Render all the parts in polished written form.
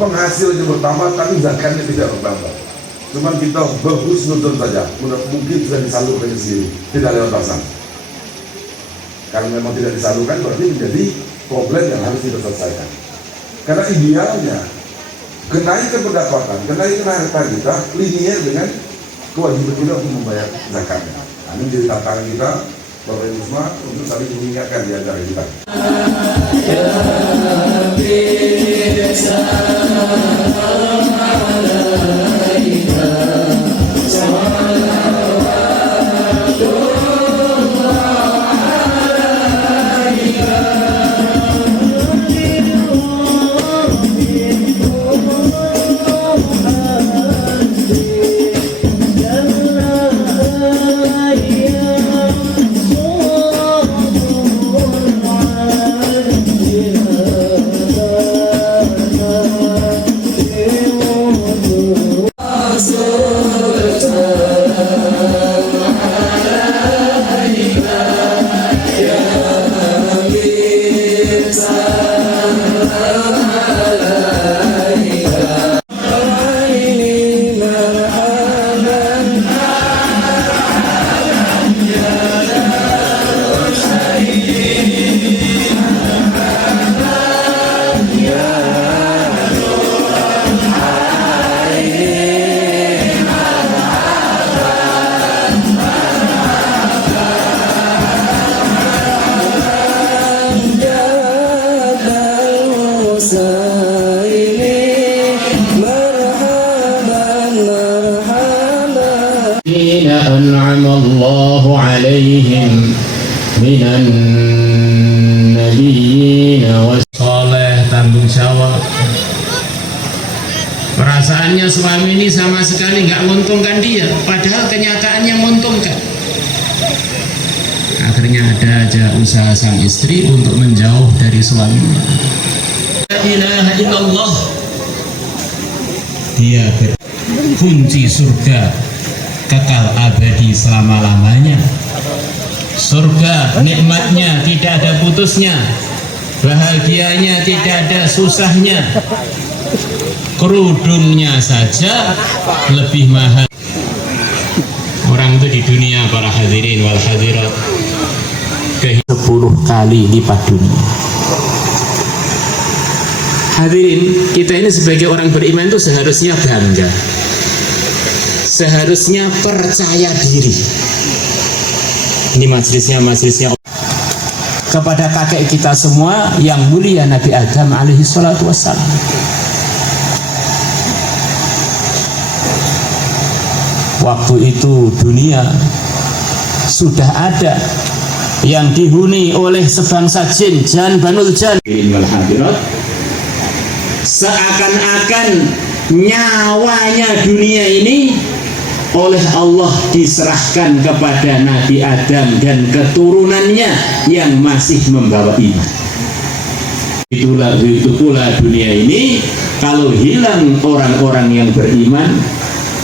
Penghasilnya bertambah, tapi zakatnya tidak bertambah. Cuman kita berhusnuzon saja, mungkin sudah disalurkan sendiri, tidak lewat pasang. Kalau memang tidak disalurkan, berarti menjadi problem yang harus kita selesaikan. Karena idealnya kenaikan pendapatan, kenaikan harta kita linear dengan kewajiban kita untuk membayar zakatnya. Ini menjadi tantangan kita, Bapak Ibu semua, untuk saling mengingatkan di antara kita. أنعم الله عليهم من النبيين soleh, tanggung jawab. Perasaannya suami ini sama sekali nggak menguntungkan dia, padahal kenyataannya menguntungkan. Akhirnya ada aja usaha sang istri untuk menjauh dari suaminya. La ilaha illallah, dia kunci surga kekal abadi selama-lamanya. Surga nikmatnya tidak ada putusnya, bahagianya tidak ada susahnya, kerudungnya saja lebih mahal. Orang itu di dunia, para hadirin wal hadirat, 10 kali lipat dunia. Hadirin, kita ini sebagai orang beriman itu seharusnya bangga, seharusnya percaya diri. Ini majelisnya kepada kakek kita semua yang mulia, Nabi Adam alaihi salatu wassalam. Waktu itu dunia sudah ada yang dihuni oleh sebangsa jin, jan banul jan. Seakan-akan nyawanya dunia ini oleh Allah diserahkan kepada Nabi Adam dan keturunannya yang masih membawa iman. Itulah itu pula dunia ini, kalau hilang orang-orang yang beriman,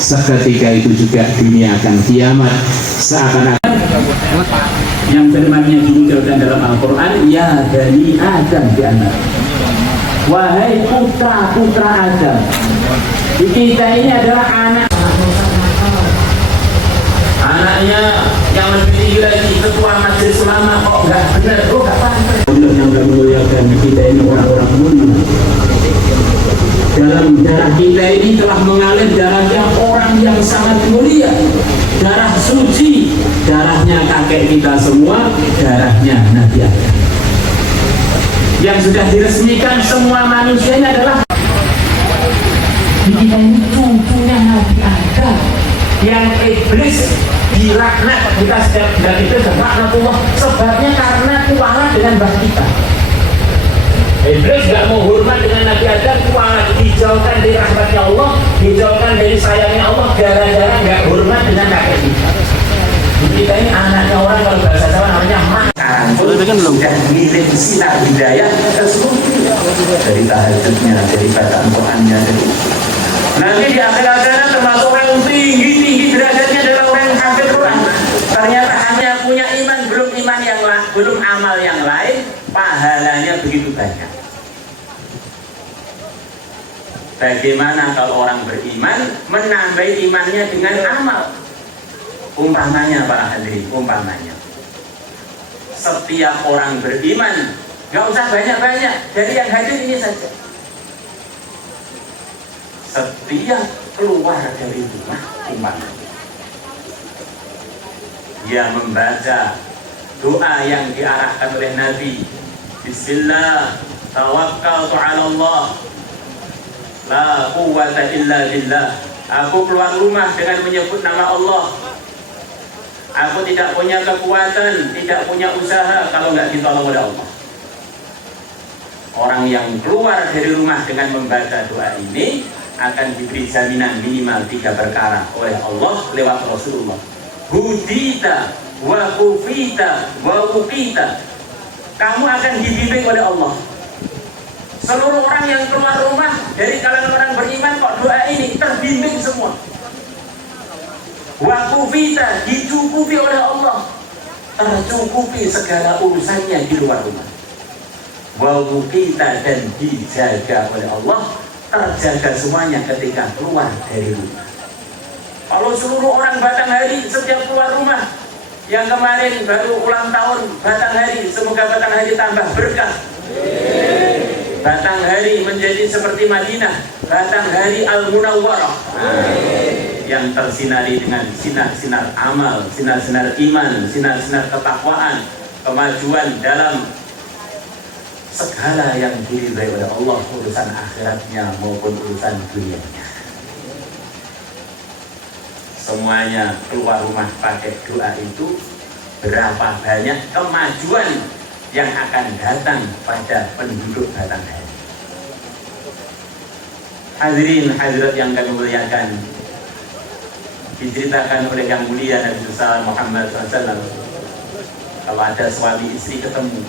seketika itu juga dunia akan kiamat. Seakan-akan yang firman-Nya diucapkan dalam Al-Quran, ya Bani Adam di anak, wahai putra-putra Adam. Kita ini adalah anaknya yang lebih tinggi lagi, ketua majelis ulama, kok nggak benar, kok nggak pantas. Yang memuliakan kita ini orang-orang mulia. Dalam darah kita ini telah mengalir darahnya orang yang sangat mulia, darah suci, darahnya kakek kita semua, darahnya Nabi Adam. Yang sudah diresmikan semua manusia ini adalah kita ini cucunya Nabi Adam, yang iblis dilaknat. Kita setiap bulan itu laknatullah, sebabnya karena kualat dengan mbah kita. Iblis gak mau hormat dengan Nabi Adam, kualat, dijauhkan dari rahmatnya Allah, dijauhkan dari sayangnya Allah, gara-gara gak hormat dengan kakek kita. Kita ini anaknya orang, kalau bahasa Jawa namanya makan. Itu kan belum milik sinar hidayah tersebut, dari tahajudnya, dari bacaan Qurannya. Nanti di akhir-akhirnya termasuk orang yang tinggi derajatnya adalah orang yang hafid Quran. Ternyata hanya punya iman, belum iman yang lain, belum amal yang lain, pahalanya begitu banyak. Bagaimana kalau orang beriman menambah imannya dengan amal? Umpamanya para hadirin, umpamanya setiap orang beriman, gak usah banyak-banyak, dari yang hadir ini saja. Setiap keluar dari rumah, umpamanya dia membaca doa yang diarahkan oleh Nabi, Bismillah, tawakkaltu ala Allah, la quwwata illa billah. Aku keluar rumah dengan menyebut nama Allah. Aku tidak punya kekuatan, tidak punya usaha kalau nggak ditolong oleh Allah. Orang yang keluar dari rumah dengan membaca doa ini akan diberi jaminan minimal 3 perkara oleh Allah lewat Rasulullah. Hudita wa kufita wa ukita. Kamu akan dibimbing oleh Allah. Seluruh orang yang keluar rumah dari kalangan orang beriman kok doa ini terbimbing semua. Wa kufita, dicukupi oleh Allah, tercukupi segala urusannya di luar rumah. Wa ukita, dan dijaga oleh Allah, terjaga semuanya ketika keluar dari rumah. Kalau seluruh orang Batanghari setiap keluar rumah, yang kemarin baru ulang tahun Batanghari, semoga Batanghari tambah berkah. Batanghari menjadi seperti Madinah, Batanghari Al-Munawwarah, yang tersinari dengan sinar-sinar amal, sinar-sinar iman, sinar-sinar ketakwaan, kemajuan dalam segala yang diridhai oleh Allah, urusan akhiratnya maupun urusan dunianya. Semuanya keluar rumah pakai doa itu, berapa banyak kemajuan yang akan datang pada penduduk Batanghari. Hadirin hadirat yang kami muliakan, diceritakan oleh yang mulia Nabi besar Muhammad SAW, kalau ada suami istri ketemu,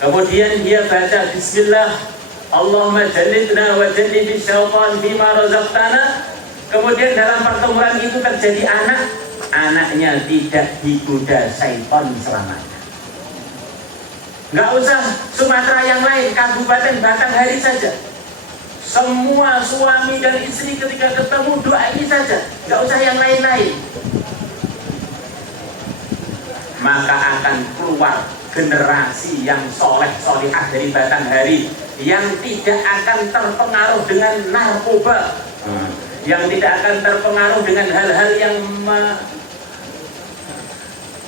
kemudian dia baca Bismillah, Allahumma jannibna wa jannibi syaitan bima razaqtana. Kemudian dalam pertemuan itu terjadi anak, anaknya tidak digoda syaitan selamanya. Nggak usah Sumatera yang lain, Kabupaten Batanghari saja. Semua suami dan istri ketika ketemu doa ini saja, nggak usah yang lain-lain. Maka akan keluar generasi yang soleh solihah dari Batanghari, yang tidak akan terpengaruh dengan narkoba, yang tidak akan terpengaruh dengan hal-hal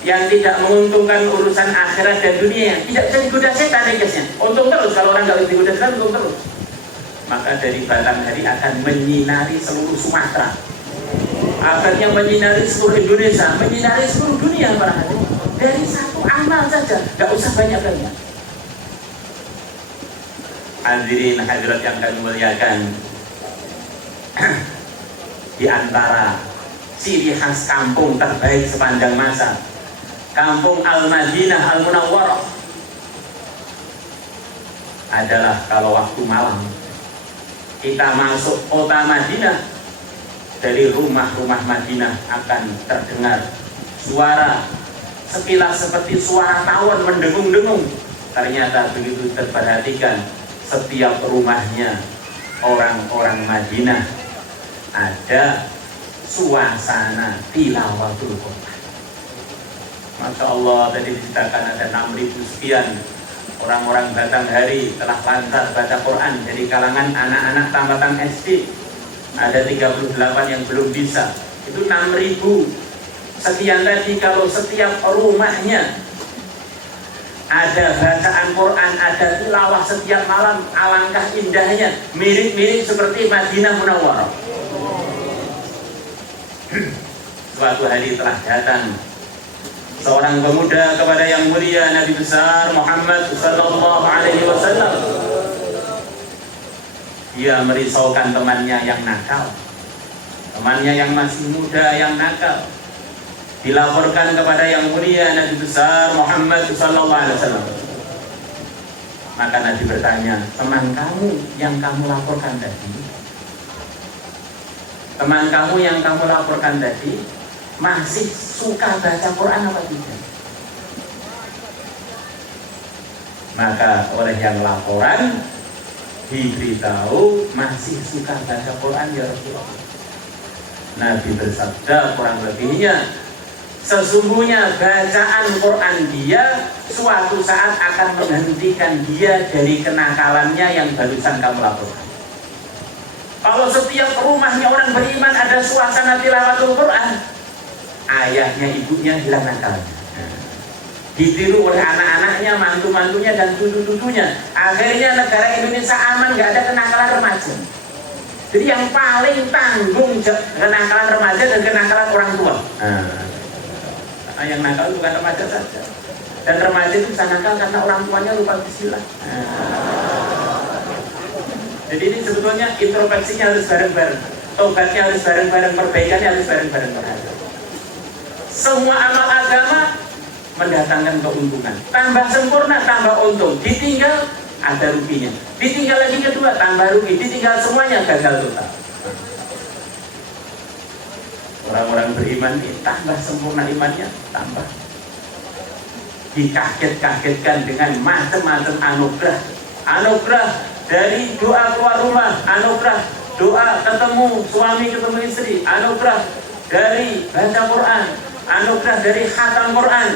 yang tidak menguntungkan urusan akhirat dan dunia. Tidak bisa digoda setan ya guysnya. Untung terus, kalau orang nggak digoda setan untung terus. Maka dari Batanghari akan menyinari seluruh Sumatera, akhirnya menyinari seluruh Indonesia, menyinari seluruh dunia para hadirin. Dari satu amal saja, nggak usah banyak-banyak. Hadirin hadirat yang kami muliakan, di antara ciri khas kampung terbaik sepanjang masa, kampung Al-Madinah Al-Munawwarah, adalah kalau waktu malam kita masuk kota Madinah, dari rumah-rumah Madinah akan terdengar suara sekilas seperti suara tawon mendengung-dengung. Ternyata begitu terperhatikan, setiap rumahnya orang-orang Madinah ada suasana tilawatul Quran. Masya Allah, tadi diceritakan ada 6.000 sekian orang-orang Batanghari telah lancar baca Quran dari kalangan anak-anak tamatan SD. Ada 38 yang belum bisa. Itu 6.000 sekian tadi. Kalau setiap rumahnya ada bacaan Quran, ada tilawah setiap malam, alangkah indahnya, mirip-mirip seperti Madinah Munawwarah. Suatu hari telah datang seorang pemuda kepada yang mulia Nabi besar Muhammad sallallahu alaihi wasallam. Dia merisaukan temannya yang nakal, temannya yang masih muda yang nakal. Dilaporkan kepada yang mulia Nabi besar Muhammad sallallahu alaihi wasallam. Maka Nabi bertanya, teman kamu yang kamu laporkan tadi, teman kamu yang kamu laporkan tadi masih suka baca Quran apa tidak? Maka oleh yang laporan diberitahu masih suka baca Quran ya Rasulullah. Nabi bersabda kurang lebihnya, sesungguhnya bacaan Quran dia suatu saat akan menghentikan dia dari kenakalannya yang barusan kamu laporkan. Kalau setiap rumahnya orang beriman ada suasana tilawatul Quran, ayahnya ibunya hilang akalnya, ditiru oleh anak-anaknya, mantu-mantunya dan cucu-cucunya. Akhirnya negara Indonesia aman, nggak ada kenakalan remaja. Jadi yang paling tanggung kenakalan remaja dan kenakalan orang tua. Yang nakal bukan remaja saja, dan remaja itu bisa nakal karena orang tuanya lupa bismillah. Jadi ini sebetulnya introspeksinya harus bareng-bareng, tobatnya harus bareng-bareng, perbaikannya harus bareng-bareng. Semua amal agama mendatangkan keuntungan, tambah sempurna tambah untung, ditinggal ada ruginya, ditinggal lagi kedua tambah rugi, ditinggal semuanya gagal total. Orang-orang beriman tambah sempurna imannya, tambah dikaget-kagetkan dengan macam-macam anugerah dari doa keluar rumah, anugerah doa ketemu suami ketemu istri, anugerah dari baca Quran, anugerah dari khatam Quran.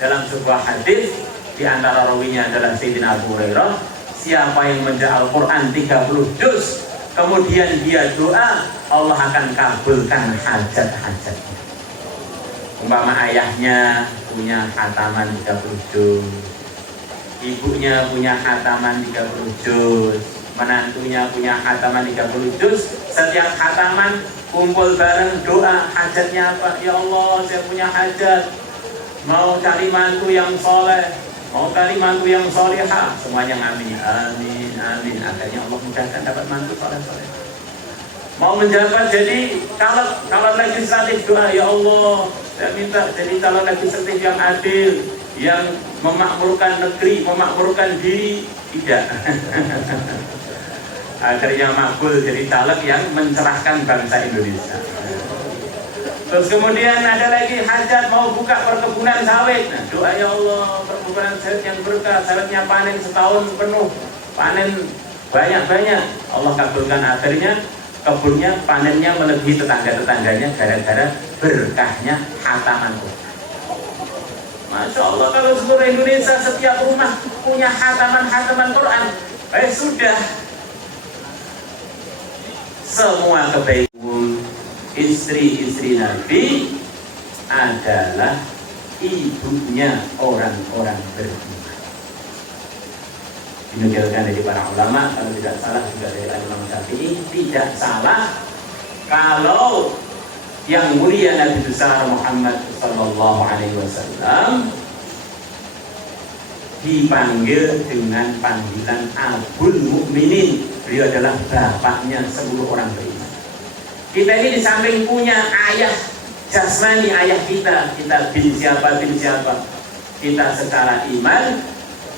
Dalam sebuah hadis di antara rawinya adalah Sayyidina Abu Hurairah, siapa yang membaca Al-Quran 30 juz kemudian dia doa, Allah akan kabulkan hajat-hajatnya. Umpama ayahnya punya khataman 30 juz, ibunya punya khataman 30 juz, menantunya punya khataman 30 juz, setiap khataman kumpul bareng doa hajatnya apa? Ya Allah, saya punya hajat, mau cari mantu yang soleh, mau cari mantu yang solehah, semuanya amin, amin, amin. Akhirnya Allah mudahkan dapat mantu soleh-soleh. Mau menjabat jadi kalau legislatif doa, ya Allah, saya minta jadi calon legislatif yang adil, yang memakmurkan negeri, memakmurkan diri, tidak. Akhirnya makbul jadi caleg yang mencerahkan bangsa Indonesia. Terus kemudian ada lagi hajat mau buka perkebunan sawit. Nah, doa ya Allah, perkebunan sawit yang berkah, sawitnya panen setahun penuh, panen banyak-banyak. Allah kabulkan, akhirnya kebunnya panennya melebihi tetangga-tetangganya gara-gara berkahnya khataman Quran. Masya Allah, kalau seluruh Indonesia setiap rumah punya khataman Quran, sudah semua kebaikan. Istri-istri Nabi adalah ibunya orang-orang beriman. Dinukilkan dari para ulama, kalau tidak salah juga dari Imam Syafi'i, tidak salah kalau yang mulia Nabi besar Muhammad sallallahu alaihi wasallam dipanggil dengan panggilan Abul Mukminin. Beliau adalah bapaknya seluruh orang beriman. Kita ini di samping punya ayah jasmani, ayah kita bin siapa, kita secara iman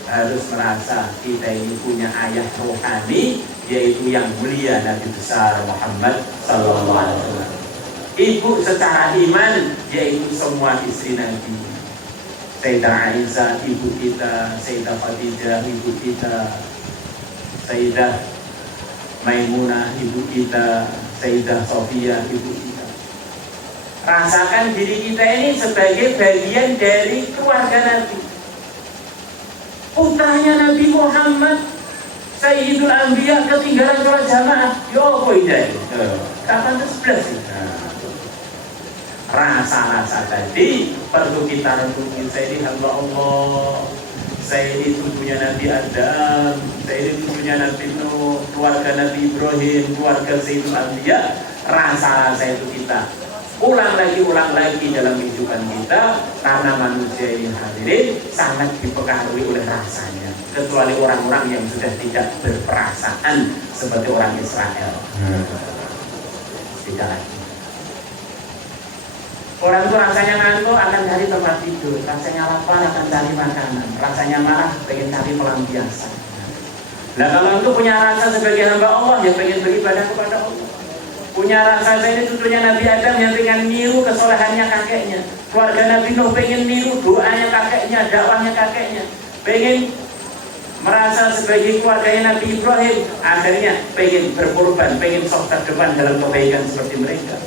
harus merasa kita ini punya ayah rohani, yaitu yang mulia Nabi besar Muhammad Sallallahu Alaihi Wasallam. Ibu secara iman yaitu semua istri Nabi. Sayyidah Aisyah ibu kita, Sayyidah Khadijah ibu kita, Sayyidah Maimunah ibu kita, Sayyidah Sofia ibu kita. Rasakan diri kita ini sebagai bagian dari keluarga Nabi. Putranya Nabi Muhammad Sayyidul Anbiya ketinggalan sholat jamaah. Yo kok ini? Kapan ke-11? Rasa-rasa tadi perlu kita renungin. Saya ini hamba Allah, saya ini cucunya Nabi Adam, saya ini cucunya Nabi Nuh, keluarga Nabi Ibrahim, keluarga Sayyidul Anbiya. Rasa-rasa itu kita ulang lagi dalam kehidupan kita, karena manusia ini hadirin sangat dipengaruhi oleh rasanya, kecuali orang-orang yang sudah tidak berperasaan seperti orang Israel. Tidak lagi. Orang itu rasanya ngantuk akan cari tempat tidur, rasanya lapar akan cari makanan, rasanya marah pengen cari pelampiasan. Nah kalau itu punya rasa sebagai hamba Allah yang pengen beribadah kepada Allah, punya rasa saya ini cucunya Nabi Adam yang pengen niru kesolehannya kakeknya, keluarga Nabi Nuh pengen niru doanya kakeknya, dakwahnya kakeknya, pengen merasa sebagai keluarganya Nabi Ibrahim, akhirnya pengen berkorban, pengen sok terdepan dalam kebaikan seperti mereka.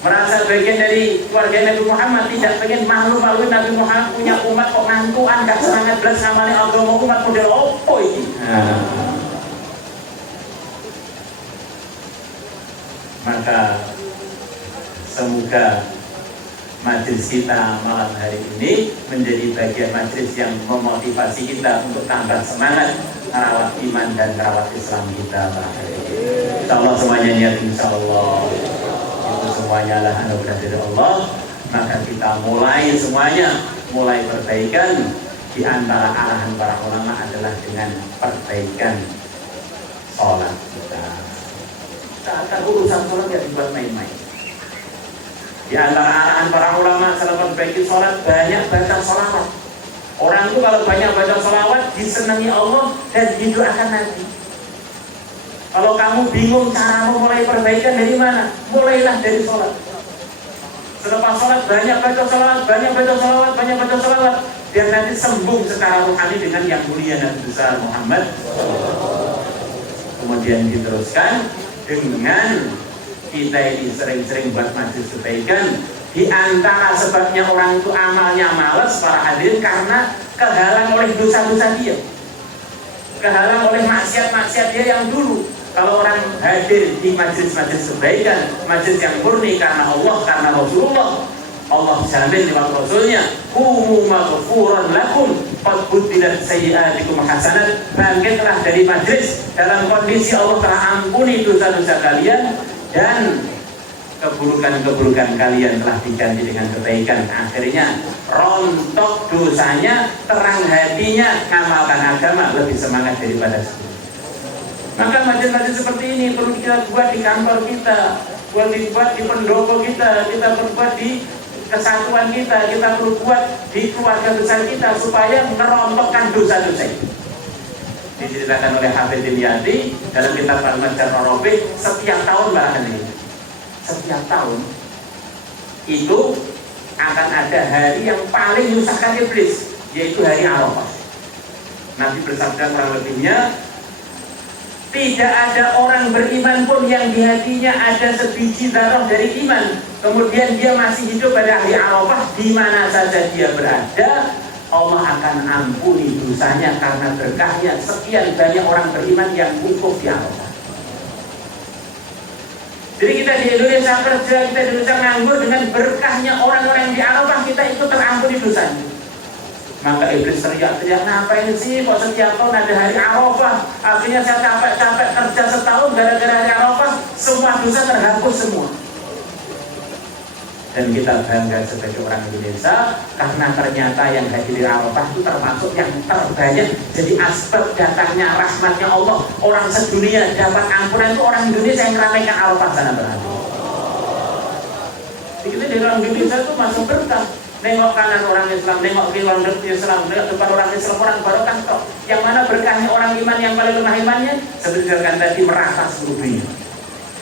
Merasa bagian dari keluarga Nabi Muhammad, tidak pengen malu-maluin Nabi Muhammad punya umat kok ngantuan, gak semangat belas ngamalin agama umat model opo ini. Maka semoga majelis kita malam hari ini menjadi bagian majelis yang memotivasi kita untuk tambah semangat merawat iman dan merawat Islam kita. Insyaallah semuanya niat, insyaallah itu semuanya adalah anugerah dari Allah. Maka kita mulai semuanya, mulai perbaikan. Di antara arahan para ulama adalah dengan perbaikan sholat kita. Saat urusan sholat ya dibuat main-main. Di antara arahan para ulama setelah perbaiki sholat, banyak baca sholawat. Orang itu kalau banyak baca sholawat disenangi Allah dan didoakan Nabi. Kalau kamu bingung cara memulai perbaikan dari mana, mulailah dari sholat. Selepas sholat banyak baca sholawat, banyak baca sholawat, banyak baca sholawat, biar nanti sembuh secara rohani dengan yang mulia Nabi besar Muhammad. Kemudian diteruskan dengan kita ini sering-sering buat majelis kebaikan. Di antara sebabnya orang itu amalnya malas para hadirin karena kehalang oleh dosa-dosa dia, kehalang oleh maksiat-maksiat dia yang dulu. Kalau orang hadir di majelis-majelis kebaikan, majelis yang murni karena Allah, karena Rasulullah, Allah jamin lewat Rasulnya, kumu maghfuran lakum qad butilat sayyi'atikum hasanat. Bangkitlah dari majelis dalam kondisi Allah telah ampuni dosa-dosa kalian dan keburukan-keburukan kalian telah diganti dengan kebaikan. Akhirnya rontok dosanya, terang hatinya, ngamalkan agama lebih semangat daripada sebelumnya. Maka majelis-majelis seperti ini perlu kita buat di kantor kita, perlu dibuat di pendopo kita perlu buat di kesatuan kita perlu buat di keluarga besar kita supaya merontokkan dosa-dosa itu. Diceritakan oleh Hafidz Dimyati dalam kitab Al-Majar Rafiq, setiap tahun bahkan ini, setiap tahun itu akan ada hari yang paling menyusahkan iblis, yaitu hari Arafah. Nabi bersabda kurang lebihnya, tidak ada orang beriman pun yang di hatinya ada sebiji darah dari iman, kemudian dia masih hidup pada hari Arafah, di mana saja dia berada, Allah akan ampuni dosanya karena berkahnya sekian banyak orang beriman yang wukuf di Arafah. Jadi kita di Indonesia kerja, kita di Indonesia nganggur, dengan berkahnya orang-orang yang di Arafah kita ikut terampuni dosanya. Maka iblis teriak-teriak, ngapain sih kok setiap tahun ada hari Arafah? Akhirnya saya capek-capek kerja setahun gara-gara hari Arafah, semua dosa terhapus semua. Dan kita bangga sebagai orang Indonesia karena ternyata yang hadir di Arafah itu termasuk yang terbanyak. Jadi asbab datangnya rahmatnya Allah, orang sedunia dapat ampunan itu orang Indonesia yang meramaikan Arafah sana berada. Jadi dari orang Indonesia itu masuk berkah. nengok kanan orang Islam, nengok kiri orang Islam, nengok depan orang Islam, orang barokah kok. Yang mana berkahnya orang iman yang paling lemah imannya, seperti dikatakan tadi, merata seluruh dunia.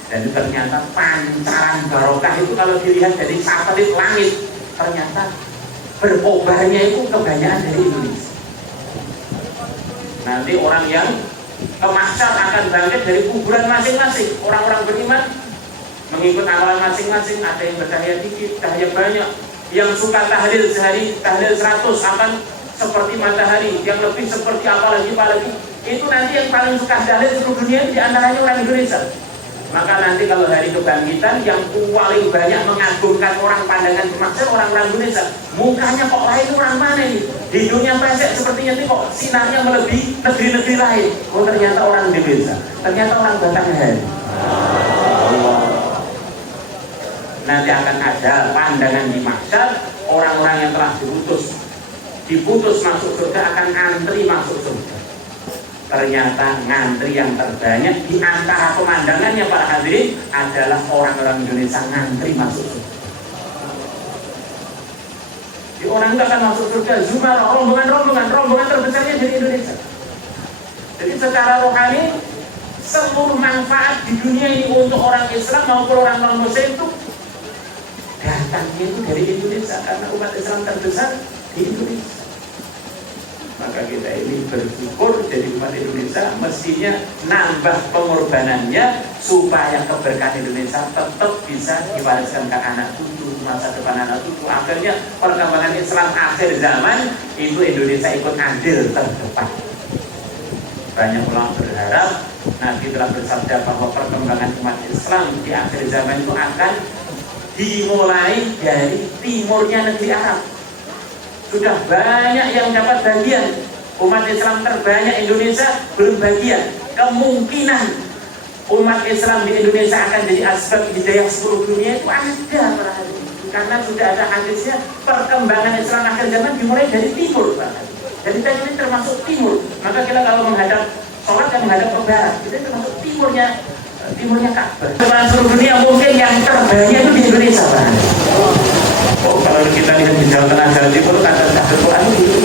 Dan ternyata pancaran barokah itu kalau dilihat dari satelit langit, ternyata berkobarnya itu kebanyakan dari Indonesia. Nanti orang yang ke mahsyar akan bangkit dari kuburan masing-masing. Orang-orang beriman mengikut amalan masing-masing, ada yang bercahaya dikit, cahaya banyak. Yang suka tahlil sehari, tahlil 100 akan seperti matahari, yang lebih seperti apalagi. Itu nanti yang paling suka tahlil seluruh dunia, di antaranya orang Indonesia. Maka nanti kalau hari kebangkitan yang paling banyak mengagumkan orang pandangan bermaksud orang-orang Indonesia, mukanya kok lain orang mana ini? Di dunia pesek sepertinya ini kok sinarnya melebihi negeri-negeri lain. Oh ternyata orang Indonesia, ternyata orang Batangan. Nanti akan ada pandangan di mahsyar, orang-orang yang telah diputus masuk surga akan antri masuk surga. Ternyata ngantri yang terbanyak di antara pemandangannya para hadirin adalah orang-orang Indonesia ngantri masuk surga. Di orang itu akan masuk surga, zumara, rombongan terbesarnya dari Indonesia. Jadi secara rohani seluruh manfaat di dunia ini untuk orang Islam maupun orang non-Muslim itu datangnya itu dari Indonesia, karena umat Islam terbesar di Indonesia. Maka kita ini bersyukur jadi umat Indonesia, mestinya nambah pengorbanannya supaya keberkahan Indonesia tetap bisa diwariskan ke anak cucu, masa depan anak cucu. Akhirnya perkembangan Islam akhir zaman itu Indonesia ikut andil terdepan. Banyak ulama berharap, Nabi telah bersabda bahwa perkembangan umat Islam di akhir zaman itu akan dimulai dari timurnya negeri Arab. Sudah banyak yang dapat bagian. Umat Islam terbanyak Indonesia belum bagian. Kemungkinan umat Islam di Indonesia akan jadi asbab hidayah seluruh dunia itu ada para hadirin. Karena sudah ada hadisnya, perkembangan Islam akhir zaman dimulai dari timur, para hadirin. Jadi kita ini termasuk timur. Maka kita kalau menghadap sholat yang menghadap ke barat, kita termasuk timurnya Ka'bah. Seluruh dunia mungkin yang terbanyak itu di Indonesia, para hadirin. Oh, kalau kita lihat di Jawa Tengah, Jawa Timur, kata Quran itu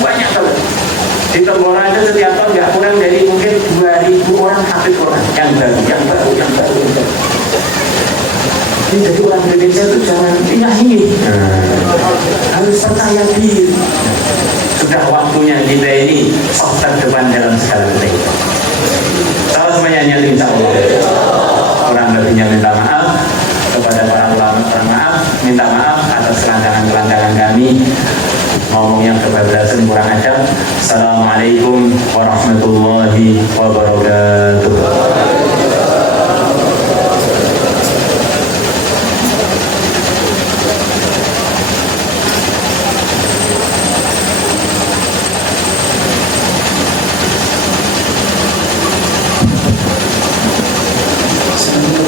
banyak banget. Di Tembora aja setiap tahun nggak kurang dari mungkin 2.000 orang hafid Quran yang baru. Jadi orang Indonesia itu jangan ingin harus percaya diri. Sudah waktunya kita ini sok terdepan dalam segala mereka. Salah semuanya nyata insya Allah. Kurang lebihnya minta maaf kepada para ulama, minta maaf atas kelancangan kami, ngomong yang kebablasan kurang ajar. Assalamualaikum warahmatullahi wabarakatuh.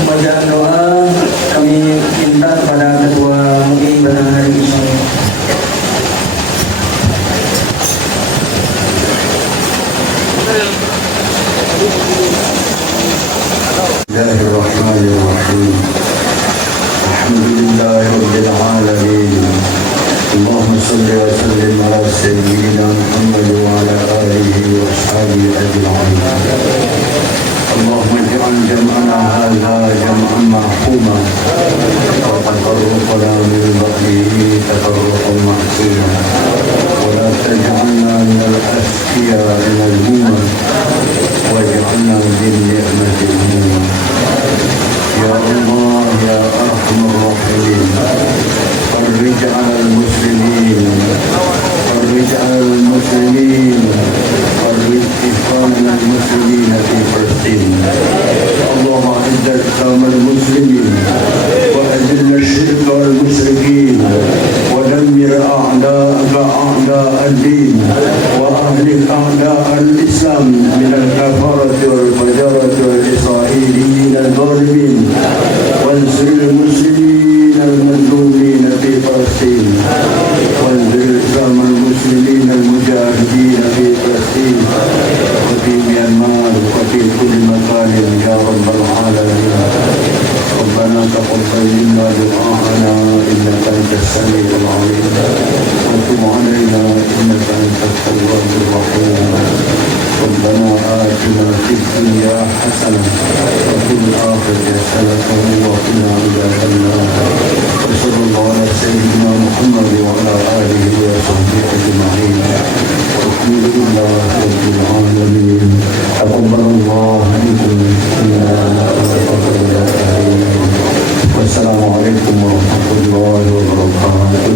Bacaan doa kami minta kepada Ketua MUI pada hari ini. Bismillahirrahmanirrahim. Alhamdulillahirabbil alamin. Allahumma shalli wa sallim ala sayyidina Muhammad wa ala alihi wa ashabihi ajma'in. اللهم اجعل جمعنا هذا جمعا مرحوما وتفرقنا من بعده تفرقا معصوما ولا تجعلنا من الاشقياء المذموما واجعلنا بالنعمه المؤمنا يا الله يا ارحم الراحمين فرج على المسلمين فرج على المسلمين فرج إخواننا المسلمين في فلسطين اللهم أعز الإسلام المسلمين وأذل الشرك والمشركين ودمر أعداءك أعداء الدين وأهلك أعداء الإسلام من الكفرة والفجرة والإسرائيليين الظالمين وانصر المسلمين المظلومين في فلسطين وانصر الإسلام المسلمين المجاهدين في فلسطين وفي ميانمار وفي كل مكان يا رب العالمين. ربنا تقبل منا دعاءنا إنك أنت السميع العليم وتب علينا إنك أنت التواب الرحيم ربنا آتنا في الدنيا حسنة وفي الآخرة حسنة وقنا عذاب النار وصلى الله على سيدنا محمد وعلى آله وصحبه أجمعين والحمد لله رب العالمين تقبل الله منكم والسلام عليكم ورحمة الله وبركاته.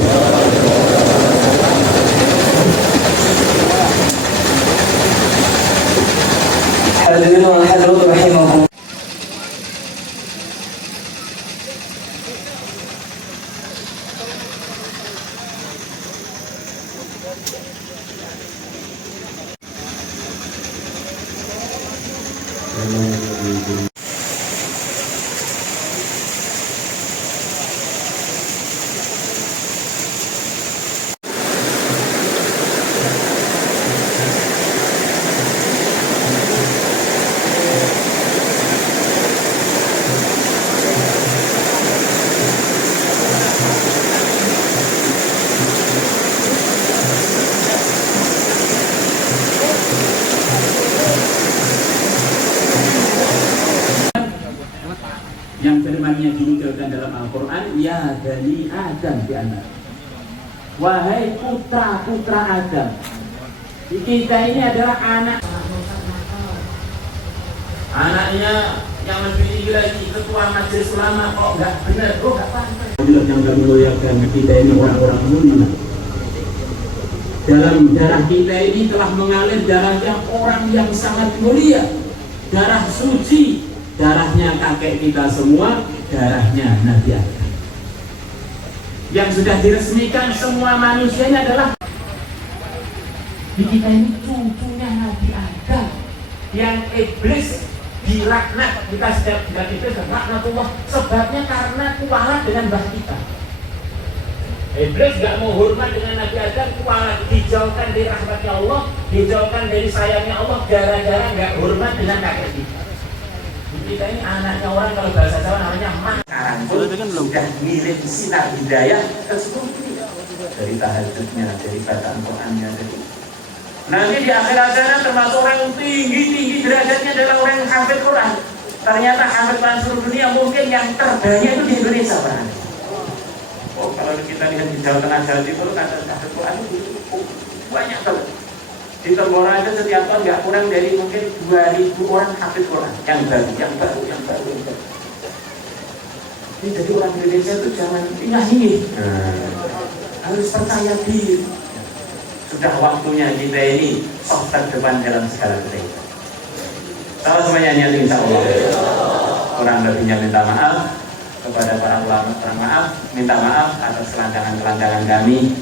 Hadirin wal hadirat rahimakumullah. yang firman-Nya dinukilkan dalam Al-Quran, ya Bani Adam di anak, wahai putra-putra Adam. Kita ini adalah anaknya yang lebih tinggi lagi, ketua majelis ulama. Kok nggak benar, kok nggak pantas. Yang kami muliakan, kita ini orang-orang mulia. Dalam darah kita ini telah mengalir darahnya orang yang sangat mulia, darah suci. Darahnya kakek kita semua, darahnya Nabi Adam. Yang sudah diresmikan semua manusia ini adalah kita ini cucunya Nabi Adam, yang iblis dilaknat. Kita setiap bulan itu laknatullah, sebabnya karena kualat dengan mbah kita. Iblis gak mau hormat dengan Nabi Adam, kualat, dijauhkan dari rahmatnya Allah, dijauhkan dari sayangnya Allah, gara-gara gak hormat dengan kakek kita. Kita ini anaknya orang, kalau bahasa Jawa namanya man. Sekarang pun sudah ngirim sinar hidayah ke seluruh dunia, dari tahajudnya, dari bacaan Qurannya. Nanti di akhirat sana termasuk orang yang tinggi derajatnya adalah orang yang hafid Quran. Ternyata hafid Quran seluruh dunia mungkin yang terbanyak itu di Indonesia, berarti. Oh, kalau kita lihat di Jawa Tengah, Jawa Timur, kata hafid Quran itu banyak banget. Di Tembora aja setiap tahun nggak kurang dari mungkin 2.000 orang hafid Quran yang baru. Ini jadi orang Indonesia itu jangan ingin harus percaya diri. Sudah waktunya kita ini sok terdepan dalam segala kita. Sama semuanya nyanyi insya Allah. Kurang lebihnya minta maaf kepada para ulama, minta maaf atas kelancangan kami,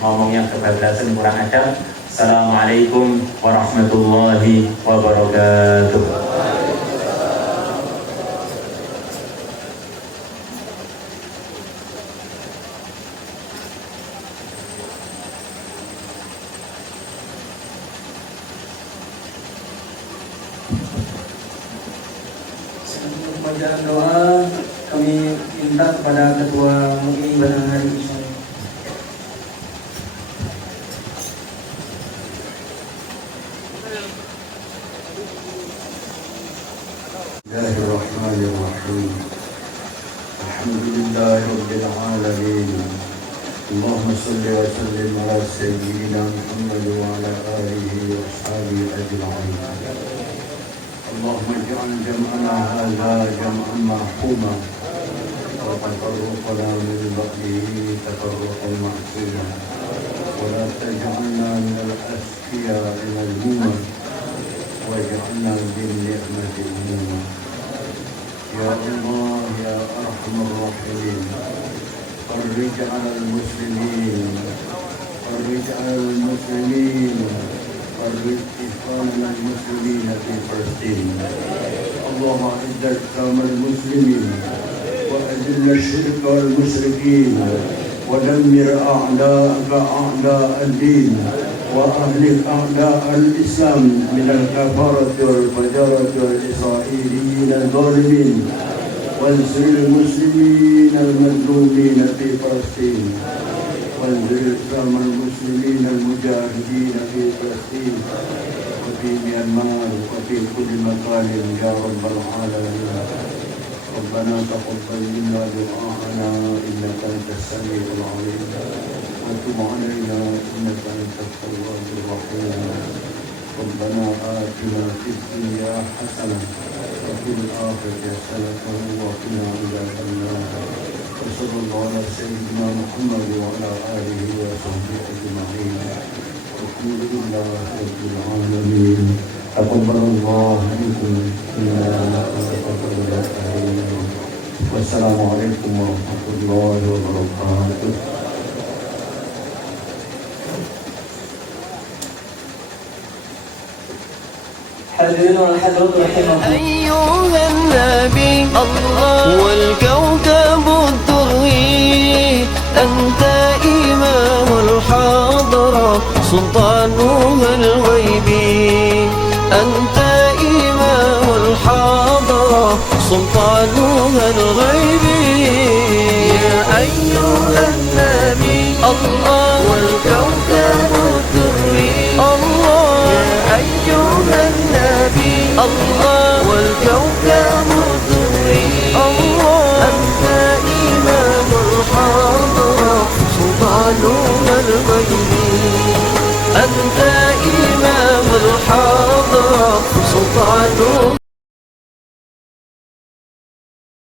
ngomongnya kebablasan kurang ajar. Assalamualaikum warahmatullahi wabarakatuh. Sebelum pembacaan doa, kami minta kepada Ketua MUI pada hari ini. Bismillahirrahmanirrahim. Alhamdulillah rabbil alamin. Allahumma salli wa sallim ala sayyidina Muhammad wa ala alihi wa ashabihi ajma'in. Allahumma ij'al jam'ana hadha jam'an marhuma wa tafarruqana min ba'dihi tafarruqan ma'suma wa la taj'alna min al-asqiya min al-umam waj'alna bin ni'mati umuma. Ya Allah, ya Arhamar Rahimin, farij 'ala al-muslimin, farij 'ala al-muslimin, farij ikhwana al-muslimin fi Palestin. Allahumma izzil Islam al-muslimin wa azil ash-shirk wal-mushrikin wa dammir a'da'aka a'da' ad-din وأهلك أعداء الإسلام من الكفرة والفجرة والإسرائيليين الظالمين وانصر المسلمين المظلومين في فلسطين وانصر إسلام المسلمين المجاهدين في فلسطين وفي ميانمار وفي كل مكان يا رب العالمين. ربنا تقبل منا دعاءنا إنك أنت السميع العليم وتب علينا إنك أنت التواب الرحيم. ربنا آتنا في الدنيا حسنة وفي الآخرة حسنة وقنا عذاب النار. وصلى الله على سيدنا محمد وعلى آله وصحبه أجمعين. الحمد لله رب العالمين. تقبل الله منكم إنا نتقبل عليكم. والسلام عليكم ورحمة الله وبركاته. Hadirin wal hadirat rahimakumullah. أيها النبي الله والكوكب الدري أنت إمام الحضرة سلطانها الغيبي أنت إمام الحضرة سلطانها الغيبي يا أيها النبي الله والكوكب الدري الله يا أيها النبي الله والكوكب